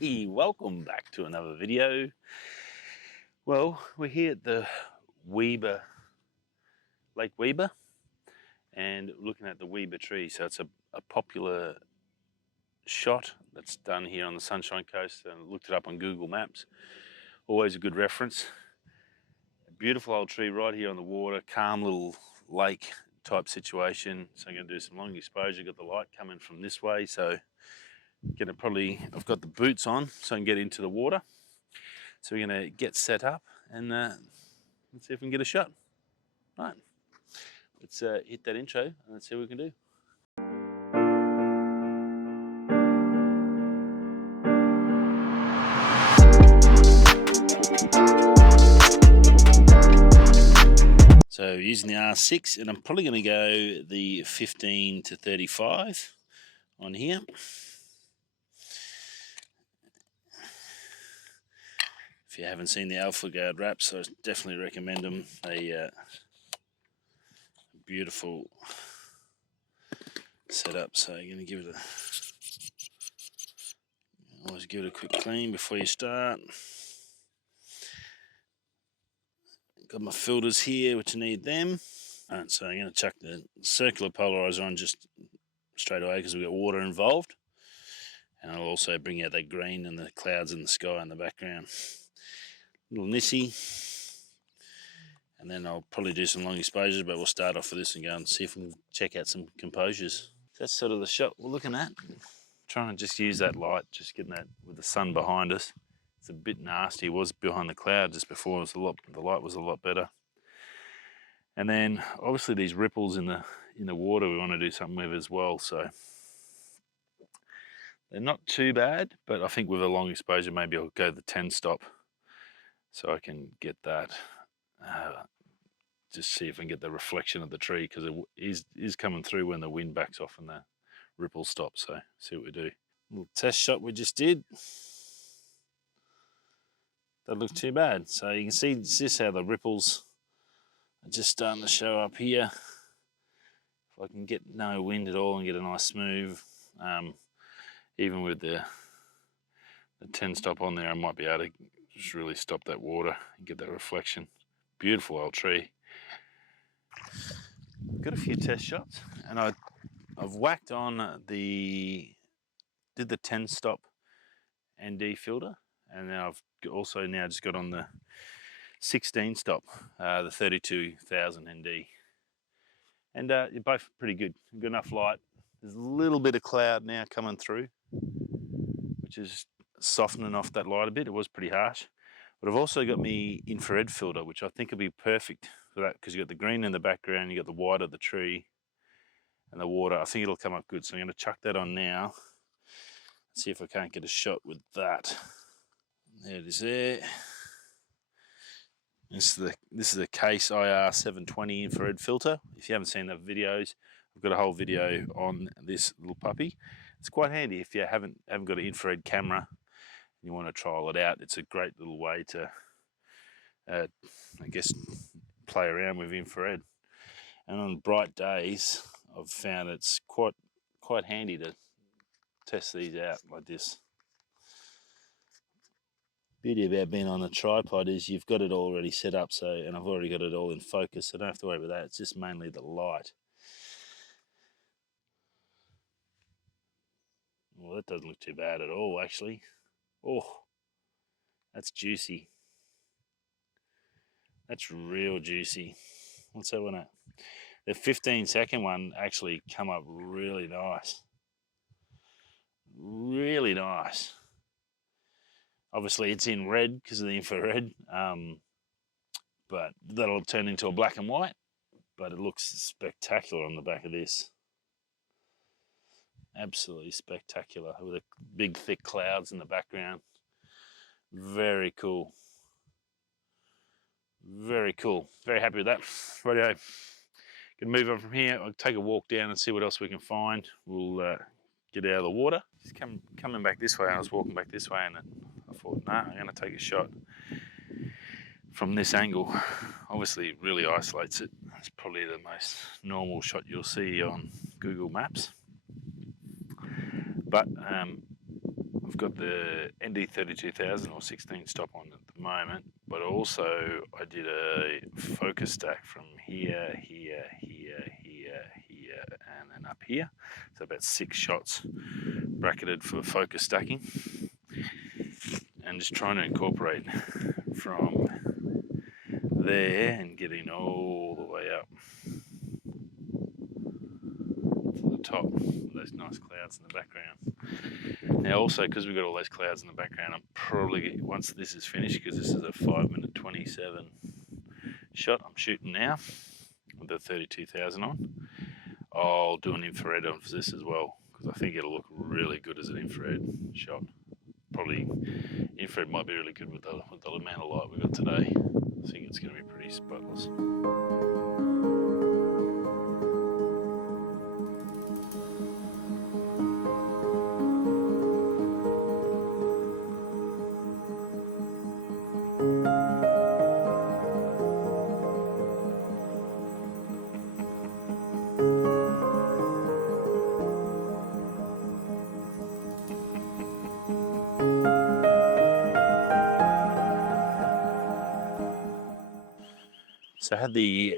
Hey, welcome back to another video. Well, we're here at the Lake Webya, and looking at the Webya tree. So it's a popular shot that's done here on the Sunshine Coast, and I looked it up on Google Maps. Always a good reference. A beautiful old tree right here on the water, calm little lake type situation. So I'm going to do some long exposure. Got the light coming from this way, so I've got the boots on so I can get into the water. So we're going to get set up and let's see if we can get a shot. Right, let's hit that intro and let's see what we can do. So using the R6, and I'm probably going to go the 15 to 35 on here. If you haven't seen the Alpha Guard wraps, I definitely recommend them. They beautiful setup. So you're going to give it always give it a quick clean before you start. Got my filters here, which I need them. Alright, so I'm going to chuck the circular polarizer on just straight away because we've got water involved. And I'll also bring out that green and the clouds in the sky in the background. Little Nissy. And then I'll probably do some long exposures, but we'll start off with this and go and see if we can check out some composures. That's sort of the shot we're looking at. Trying to just use that light, just getting that with the sun behind us. It's a bit nasty. It was behind the cloud just before. The light was a lot better. And then obviously these ripples in the water we want to do something with as well. So they're not too bad, but I think with a long exposure maybe I'll go the 10 stop so I can get that. Just see if I can get the reflection of the tree, because it is coming through when the wind backs off and the ripples stop. So see what we do. Little test shot we just did. Doesn't look too bad. So you can see this how the ripples are just starting to show up here. If I can get no wind at all and get a nice smooth, even with the 10 stop on there, I might be able to just really stop that water and get that reflection. Beautiful old tree. Got a few test shots, and I've whacked on did the 10 stop ND filter, and then I've also now just got on the 16 stop, the 32,000 ND, and you're both pretty good. Good enough light. There's a little bit of cloud now coming through, which is softening off that light a bit. It was pretty harsh. But I've also got my infrared filter, which I think will be perfect for that, because you've got the green in the background, you've got the white of the tree and the water. I think it'll come up good. So I'm going to chuck that on now. See if I can't get a shot with that. There it is there. This is the Kase IR720 infrared filter. If you haven't seen the videos, I've got a whole video on this little puppy. It's quite handy if you haven't got an infrared camera. You want to trial it out. It's a great little way to, I guess, play around with infrared. And on bright days, I've found it's quite handy to test these out like this. Beauty about being on a tripod is you've got it already set up, and I've already got it all in focus, so I don't have to worry about that. It's just mainly the light. Well, that doesn't look too bad at all, actually. Oh, that's juicy. That's real juicy. What's that one at? The 15-second one actually come up really nice. Really nice. Obviously it's in red because of the infrared, but that'll turn into a black and white, but it looks spectacular on the back of this. Absolutely spectacular, with the big thick clouds in the background. Very cool. Very cool. Very happy with that. Rightio. Gonna move on from here. I'll take a walk down and see what else we can find. We'll get out of the water. Just coming back this way. I was walking back this way, and I thought, nah, I'm gonna take a shot from this angle. Obviously, it really isolates it. It's probably the most normal shot you'll see on Google Maps. But I I've got the ND32000 or 16 stop on at the moment, but also I did a focus stack from here, here, here, here, here, and then up here. So about 6 shots bracketed for focus stacking, and just trying to incorporate from there and getting all the way up to the top. Those nice clouds in the background. Now also, because we've got all those clouds in the background, I'm probably, once this is finished, because this is a 5-minute 27 shot I'm shooting now with the 32,000 on, I'll do an infrared of this as well, because I think it'll look really good as an infrared shot. Probably infrared might be really good with the amount of light we've got today. I think it's going to be pretty spotless. So I had the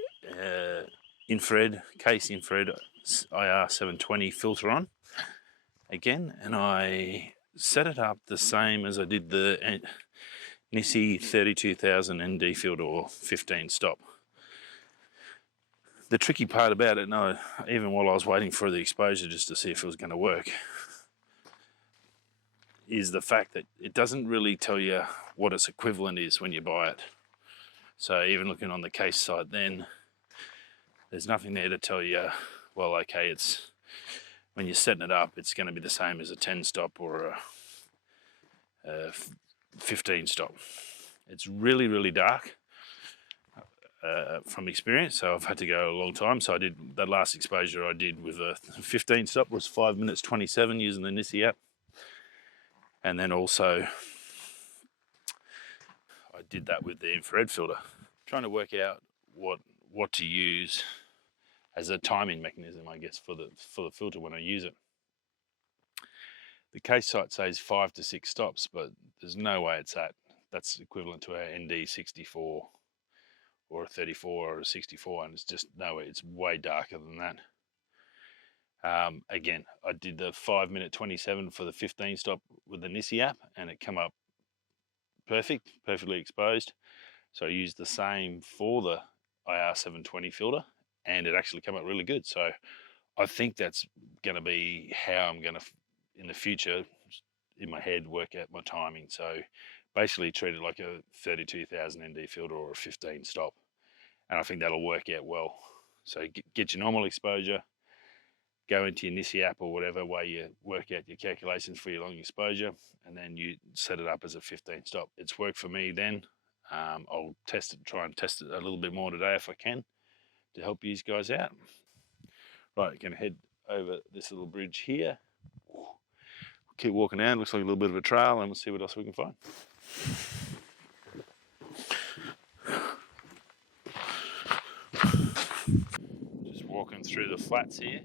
infrared, Kase infrared IR720 filter on again, and I set it up the same as I did the Nissi 32,000 ND filter or 15 stop. The tricky part about it, no, even while I was waiting for the exposure just to see if it was going to work, is the fact that it doesn't really tell you what its equivalent is when you buy it. So even looking on the Kase site, then there's nothing there to tell you, well, okay, it's when you're setting it up, it's going to be the same as a 10 stop or a 15 stop. It's really, really dark from experience, so I've had to go a long time. So I did, that last exposure I did with a 15 stop was 5 minutes 27 using the Nissi app. And then also I did that with the infrared filter. Trying to work out what to use as a timing mechanism, I guess, for the filter when I use it. The Kase site says 5 to 6 stops, but there's no way it's that. That's equivalent to an ND64 or a 34 or a 64, and it's just no way. It's way darker than that. Again, I did the 5 minute 27 for the 15 stop with the Nissi app, and it came up perfectly exposed. So I used the same for the IR720 filter, and it actually came up really good. So I think that's going to be how I'm going to, in the future, in my head, work out my timing. So basically treat it like a 32,000 ND filter or a 15 stop, and I think that'll work out well. So get your normal exposure, go into your Nissi app or whatever way you work out your calculations for your long exposure, and then you set it up as a 15 stop. It's worked for me then. I'll try and test it a little bit more today if I can to help you guys out. Right, going to head over this little bridge here. Keep walking down, looks like a little bit of a trail, and we'll see what else we can find. Just walking through the flats here.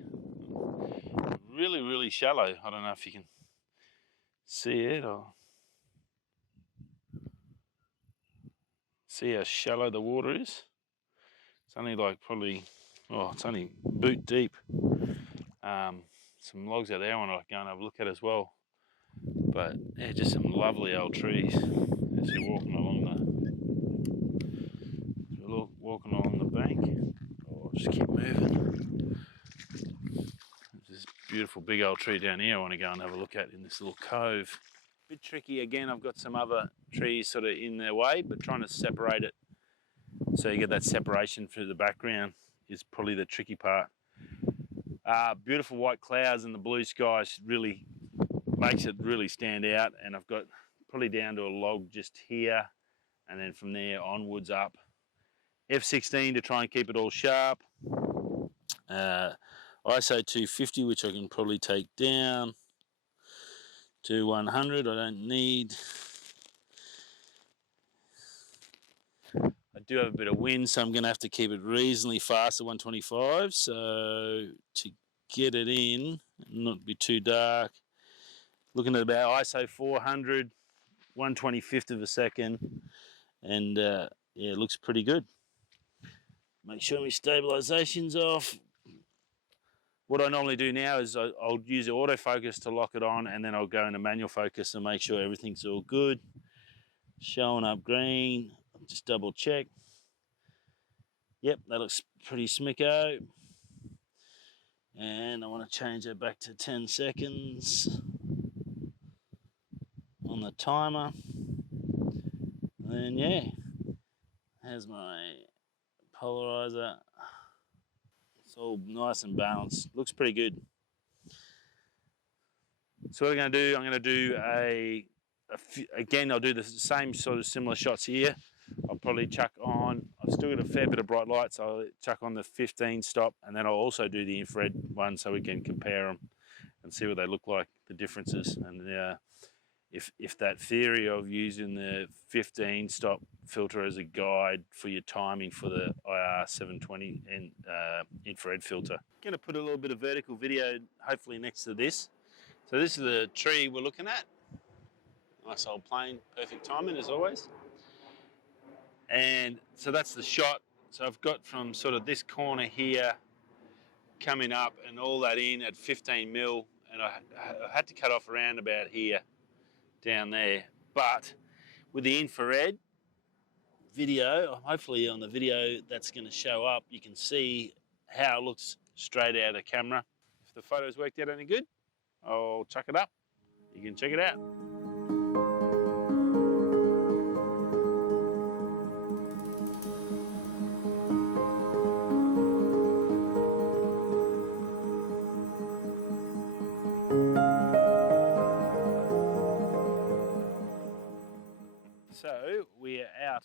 Really, really shallow. I don't know if you can see it or see how shallow the water is. It's only like probably, it's only boot deep. Some logs out there I want to go and have a look at as well. But yeah, just some lovely old trees as you're walking along the bank. Or just keep moving. There's this beautiful big old tree down here I want to go and have a look at in this little cove. A bit tricky again, I've got some other trees sort of in their way, but trying to separate it so you get that separation through the background is probably the tricky part. Beautiful white clouds and the blue skies really makes it really stand out, and I've got probably down to a log just here, and then from there onwards up. F16 to try and keep it all sharp. ISO 250, which I can probably take down to 100. I don't need. I do have a bit of wind, so I'm going to have to keep it reasonably fast at 125. So to get it in, not be too dark, looking at about ISO 400, 1/25 of a second, and yeah, it looks pretty good. Make sure my stabilization's off. What I normally do now is I'll use the autofocus to lock it on, and then I'll go into manual focus and make sure everything's all good. Showing up green, just double check. Yep, that looks pretty smicko. And I want to change it back to 10 seconds on the timer. And then yeah, there's my polarizer. It's all nice and balanced. Looks pretty good. So what I'm going to do, I'm going to do again, I'll do the same sort of similar shots here. I'll probably chuck on, I've still got a fair bit of bright lights, so I'll chuck on the 15 stop, and then I'll also do the infrared one so we can compare them and see what they look like, the differences. And if that theory of using the 15 stop filter as a guide for your timing for the IR720 and infrared filter. I'm going to put a little bit of vertical video hopefully next to this. So this is the tree we're looking at. Nice old plane, perfect timing as always. And so that's the shot. So I've got from sort of this corner here coming up and all that in at 15 mil, and I had to cut off around about here down there. But with the infrared video, hopefully on the video that's going to show up, you can see how it looks straight out of camera. If the photos worked out any good, I'll chuck it up. You can check it out. So we are out,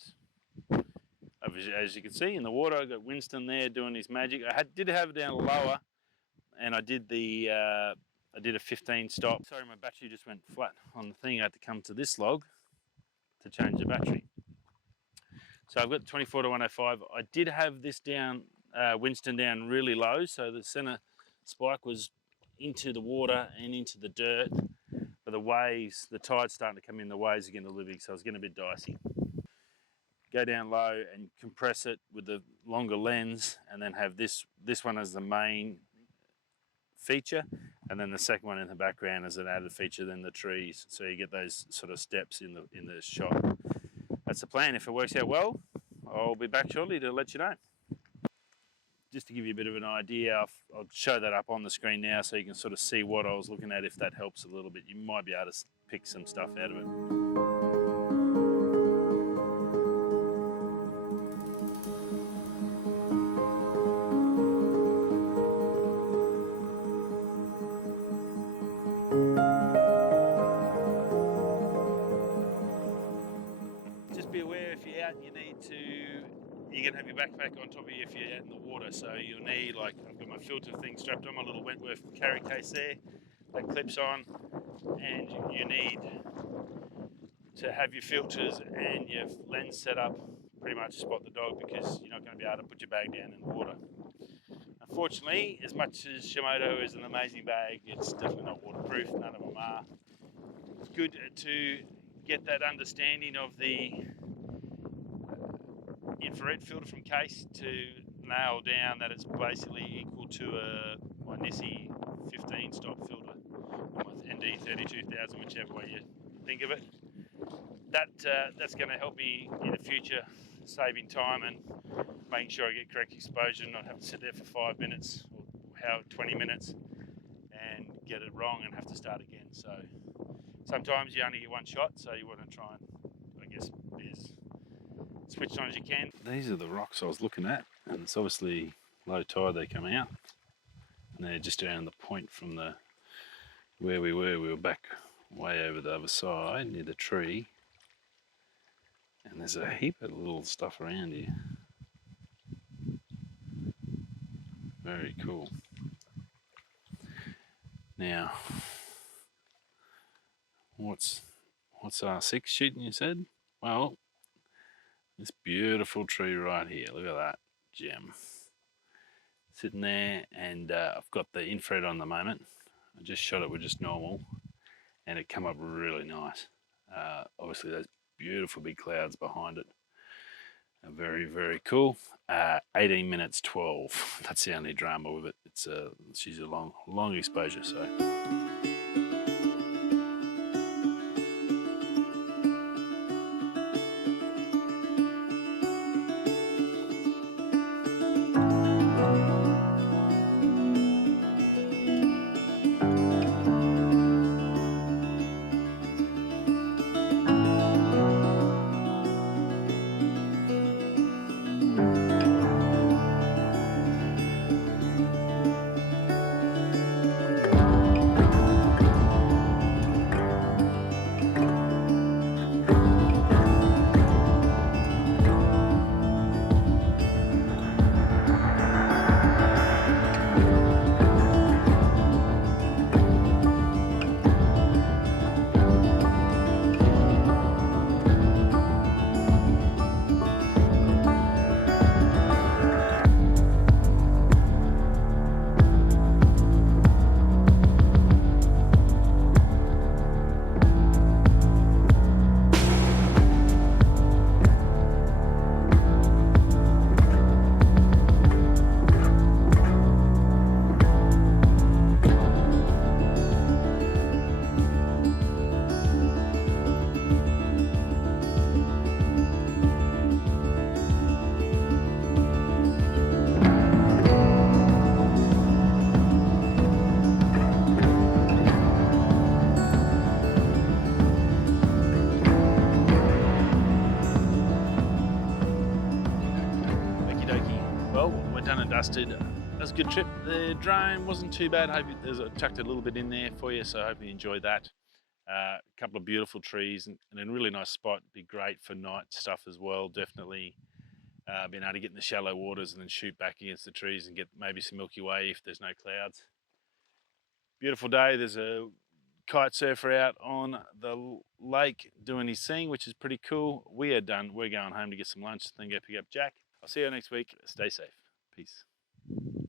as you can see, in the water. I got Winston there doing his magic. I did have it down lower, and I did a 15 stop. Sorry, my battery just went flat on the thing. I had to come to this log to change the battery. So I've got 24 to 105. I did have this down, Winston down really low, so the center spike was into the water and into the dirt. But the waves, the tide's starting to come in, the waves are getting a little big, so it's getting a bit dicey. Go down low and compress it with the longer lens, and then have this one as the main feature, and then the second one in the background as an added feature, then the trees. So you get those sort of steps in the shot. That's the plan. If it works out well, I'll be back shortly to let you know. Just to give you a bit of an idea, I'll show that up on the screen now so you can sort of see what I was looking at. If that helps a little bit, you might be able to pick some stuff out of it. Just be aware if you're out and you're going to have your backpack on top of you if you're out in the water, so you'll need, like, I've got my filter thing strapped on, my little Wentworth carry case there, that clips on, and you need to have your filters and your lens set up pretty much spot the dog, because you're not going to be able to put your bag down in the water. Unfortunately, as much as Shimoda is an amazing bag, it's definitely not waterproof, none of them are. It's good to get that understanding of the infrared filter from Kase to nail down that it's basically equal to my Nissi 15 stop filter, my ND 32,000, whichever way you think of it. That's going to help me in the future, saving time and making sure I get correct exposure and not have to sit there for 5 minutes or 20 minutes and get it wrong and have to start again. So sometimes you only get one shot, so you want to try and, I guess, be as switched on as you can. These are the rocks I was looking at, and it's obviously low tide they come out, and they're just around the point from where we were back way over the other side near the tree, and there's a heap of little stuff around here. Very cool. Now, what's R6 shooting, you said? Well, this beautiful tree right here, look at that gem sitting there, and I've got the infrared on the moment. I just shot it with just normal, and it come up really nice. Obviously those beautiful big clouds behind it are very, very cool. 18 minutes 12. That's the only drama with it. She's a long exposure, so. Well, we're done and dusted. That was a good trip. The drone wasn't too bad. I tucked a little bit in there for you, so I hope you enjoyed that. A couple of beautiful trees and a really nice spot. Be great for night stuff as well. Definitely being able to get in the shallow waters and then shoot back against the trees and get maybe some Milky Way if there's no clouds. Beautiful day. There's a kite surfer out on the lake doing his thing, which is pretty cool. We are done. We're going home to get some lunch, then go pick up Jack. I'll see you next week. Stay safe. Peace.